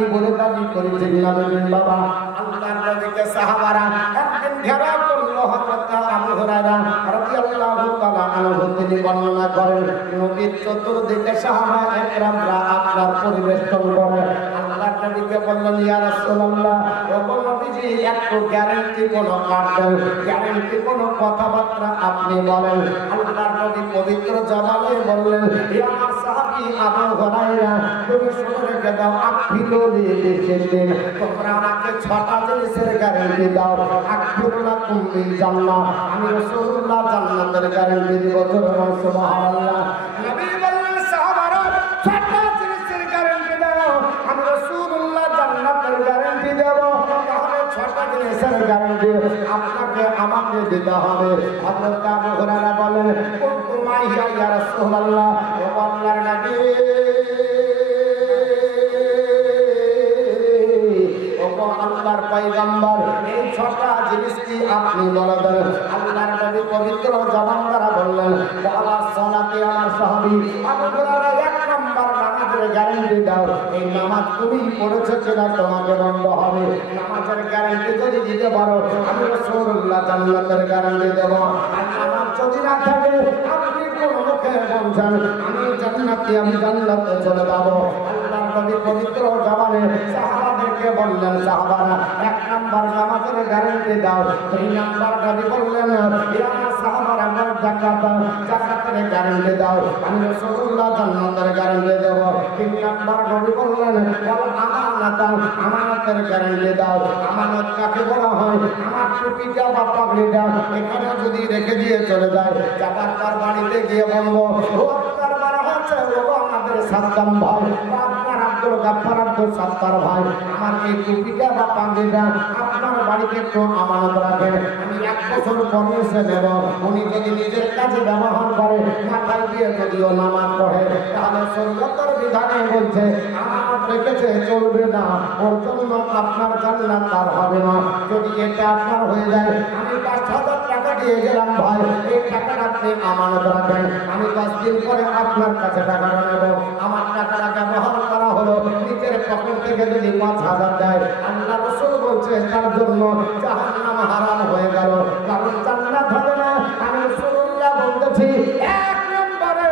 Guarantee বলে দাবি করেছে বাবা। আল্লাহর নবীকে সাহাবারা একদিন ঘেরাও করলো। হযরত আবু হুরায়রা রাদিয়াল্লাহু তাআলা আনহু তিনি বর্ণনা করেন, নবীর চতুর্দিকে সাহাবা একরামরা আপনার পরিবেষ্টন করে। আল্লাহর নবীকে বললেন, ইয়া রাসূলুল্লাহ, ওগো নবীজি, একটু গ্যারান্টি কোনো কার্ড, গ্যারান্টি কোনো কথাবার্তা আপনি বলেন। আল্লাহর নবী পবিত্র জবানে বললেন, ইয়া আমার সাহাবী আবু হুরায়রা, তুমি শুনে রেখে দাও, আফিলুলি বিশিদ্দিন, তোমরা আমাকে 6টা জিনিসের গ্যারান্টি দাও। আখবিরুলাকুম বিল জান্নাহ, আমি রাসূলুল্লাহ জান্নাতের গ্যারান্টি দিব। সুবহানাল্লাহ। নবী বললেন, সাহাবারা 6টা জিনিসের গ্যারান্টি দাও, আমি রাসূলুল্লাহ জান্নাতের গ্যারান্টি দেব। তাহলে 6টা জিনিসের গ্যারান্টি আপনাকে আমাকে দিতে হবে। হযরত আবু হুরায়রা বলেন, কুনতু মাইয়া ইয়া রাসূলুল্লাহ, ও আল্লাহর নবী, আল্লাহর পয়গম্বর, এই 6টা জিনিস কি আপনি বলে দেন। আল্লাহর নবী পবিত্র জবান দ্বারা বললেন, বাবা সালাতে আমার সাহাবী আবু হুরায়রা, 1 নাম্বার নামাজের গ্যারান্টি দাও। এই নামাজ তুমি পড়েছো কিনা তোমাকে বন্ধ হবে। নামাজের গ্যারান্টি যদি দিতে পারো, আমি রাসূলুল্লাহ জান্নাতের গ্যারান্টি দেব। আর নামাজ যদি না থাকে, আপনি কোন মুখে বলছেন আমি জান্নাতি, আমি জান্নাতে চলে যাব। আল্লাহর নবী পবিত্র জবানে সাহাবাদেরকে বললেন, সাহাবারা 1 নাম্বার নামাজের গ্যারান্টি দাও। 2 নাম্বার নবী বললেন, ইয়া সাহাবারা, আমার যাকাতের গ্যারান্টি দাও, আমি রাসূলুল্লাহ জান্নাতের গ্যারান্টি দেব। 3 নাম্বার নবী বললেন, আমানত, আমানতের গ্যারান্টি দাও। আমানত কাকে বলা হয়? আমার টুপিটা বা পাগড়িটা এখানে যদি রেখে দিয়ে চলে যায়, যাবার পর বাড়িতে গিয়ে বলবো, ও আপনার বাড়া হচ্ছে, ও আমাদের সাদ্দাম ভাই, আপনার আব্দুল গাফফার, আব্দুল সাত্তার ভাই, আমার এই টুপিটা বা পাগড়িটা আপনার বাড়িতে একটু আমানত রাখেন, আমি 1 বছর পরে এসে নেব। উনি যদি নিজের কাজে ব্যবহার করে, মাথায় দিয়ে যদিও নামাজ পড়ে, তাহলে শরীয়তের বিধানে বলছে আমানত রেখেছে, চলবে না, ওর জন্য আপনার জান্নাত তার হবে না। যদি এটা আপনার হয়ে যায়, আমি 5,000 টাকা দিয়ে গেলাম ভাই, এই টাকাটা আপনি আমানত রাখেন, আমি 10 দিন পরে আপনার কাছে টাকাটা নেব। আমার টাকাটা ব্যবহার করা হলো, নিজের পকেট থেকে যদি 5,000 দেয়, আল্লাহ রাসূল বলছে তার জন্য জাহান্নাম হারাম হয়ে গেল, কারণ জান্নাত হবে না। আমি রাসূলুল্লাহ বলতেছি, 1 নম্বরে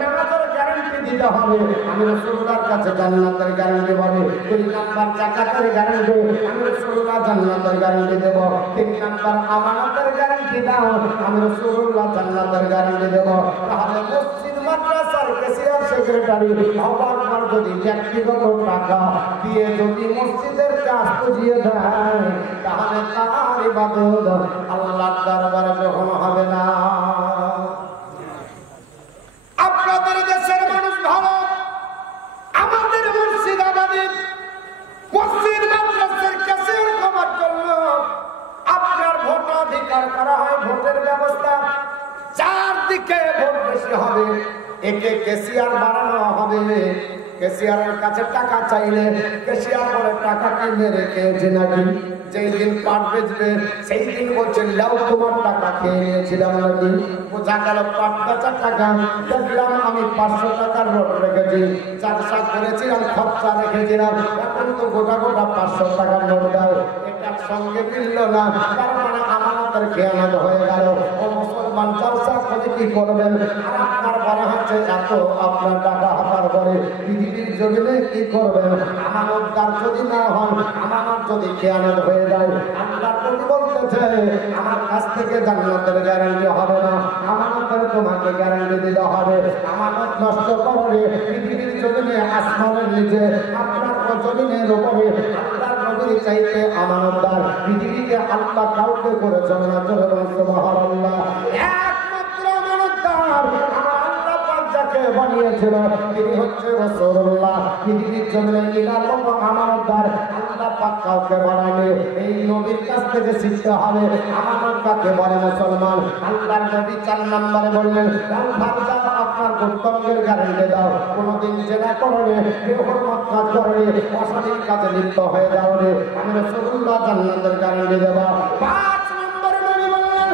নামাজের গ্যারান্টি দিতে হবে, আমি রাসূলুল্লাহর কাছে জান্নাতের গ্যারান্টি পাবো। 2 নাম্বার যাকাতের গ্যারান্টি, আমি রাসূলুল্লাহ জান্নাতের গ্যারান্টি দেব। 3 নাম্বার আমানতের গ্যারান্টি দাও, আমি রাসূলুল্লাহ জান্নাতের গ্যারান্টি দেব। তাহলে মসজিদ মাদ্রাসার ক্যাশিয়ার সেক্রেটারি হবার পর যদি ব্যক্তিগত টাকা দিয়ে যদি মসজিদের কাজ বুঝিয়ে দেয়, তাহলে তার ইবাদত আল্লাহর দরবারে কখনো হবে না। আপনাদের দেশের মানুষ ভালো, আমাদের মুর্শিদাবাদে মসজিদ মাদ্রাসার ক্যাশিয়ার হবার জন্য আপনার ভোটাধিকার করা হয়, ভোটের ব্যবস্থা, 4 দিকে ভোট বেশি হবে, একে ক্যাশিয়ার বাড়ানো হবে। ক্যাশিয়ারের কাছে টাকা চাইলে ক্যাশিয়ার বলে টাকা কি মেরে খেয়েছে নাকি? যেই দিন পাট বেচবে সেই দিন বলছে, লাও তোমার টাকা খেয়ে নিয়েছিলাম নাকি? বোঝা গেল পাট বেচার টাকা। দেখলাম আমি 500 টাকার নোট রেখেছি, চাষা করেছিলাম, খরচা রেখেছিলাম, এখন তো গোটা গোটা 500 টাকার নোট দাও, এটার সঙ্গে মিলল না, তার মানে আমানতের খেয়ানত হয়ে গেল। ও মুসলমান, চাষা করে কি করবেন? আর আপনার বলা হচ্ছে এত আপনার টাকা হাতার পরে পৃথিবীর জমিনে কি করবেন? আমানতদার যদি না হন, আমানত যদি খেয়ানত হয়ে যায়, আল্লাহ নবী বলতেছে আমার কাছ থেকে জান্নাতের গ্যারান্টি হবে না, আমানতের তোমাকে গ্যারান্টি দিতে হবে। আমানত নষ্ট করলে পৃথিবীর জমিনে, আসমানের নিচে, আপনার জমিনের উপরে আল্লাহর নবীর চাইতে আমানতদার পৃথিবীতে আল্লাহ কাউকে করেছেন না। সুবহানাল্লাহ। একমাত্র আমানতদার বানিয়েছিল তিনি হচ্ছে রাসূলুল্লাহ। পৃথিবীর জমিনে ইনার মতো আমানতদার আল্লাহ পাক কাউকে বানায়নি। এই নবীর কাছ থেকে শিখতে হবে আমানত কাকে বলে। মুসলমান, আল্লাহর নবী 4 নম্বরে বললেন, আপনার গোত্রের গ্যারান্টি দাও, কোনোদিন জেনা করবে, বেহুরমত কাজ করবে, অশালীন কাজে লিপ্ত হয়ে যাবে, আমি রাসূলুল্লাহ জান্নাতের গ্যারান্টি দেব। 5 নম্বরে নবী বললেন,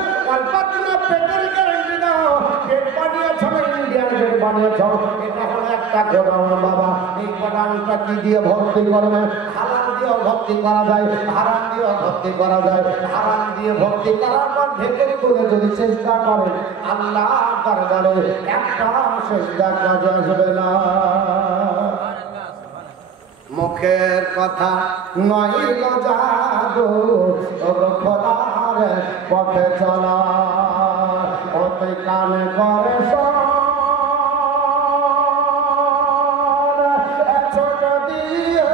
পেটের গ্যারান্টি দাও, পেট বানিয়েছ, ইন্ডিয়ান পেট বানিয়েছ, এটা হলো একটা একটা গোডাউন বাবা, এই গোডাউনটা কি দিয়ে ভর্তি করবে? হালাল দিয়েও ভর্তি করা যায়, হারাম দিয়েও ভর্তি করা যায়। হারাম দিয়ে ভর্তি করার পর ঢেকে তুলে যদি চেষ্টা করে আল্লাহ দরবারে একটা চেষ্টা কাজে আসবে না। মুখের কথা নয় গো জাদু, খোদার পথে চলা, ওতে কান করে ছোট দিয়ে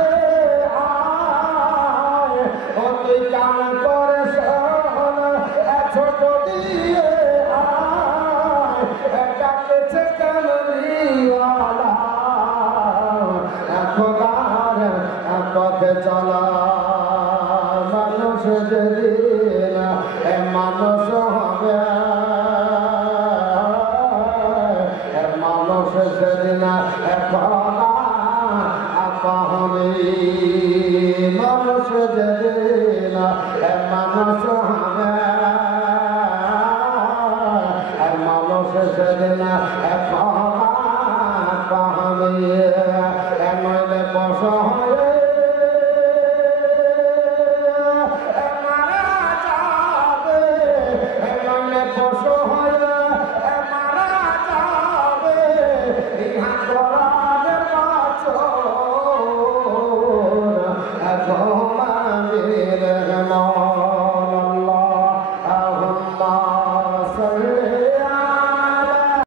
আয়, ওতে কান করে ছোট দিয়ে আয়, ডাকেছে কামলিওয়ালা, খোদার পথে চলা। মানুষ যেদিন মানুষ হবে, মানুষ সেদিন খোদা পাবে। মানুষ যেদিন মানুষ হবে,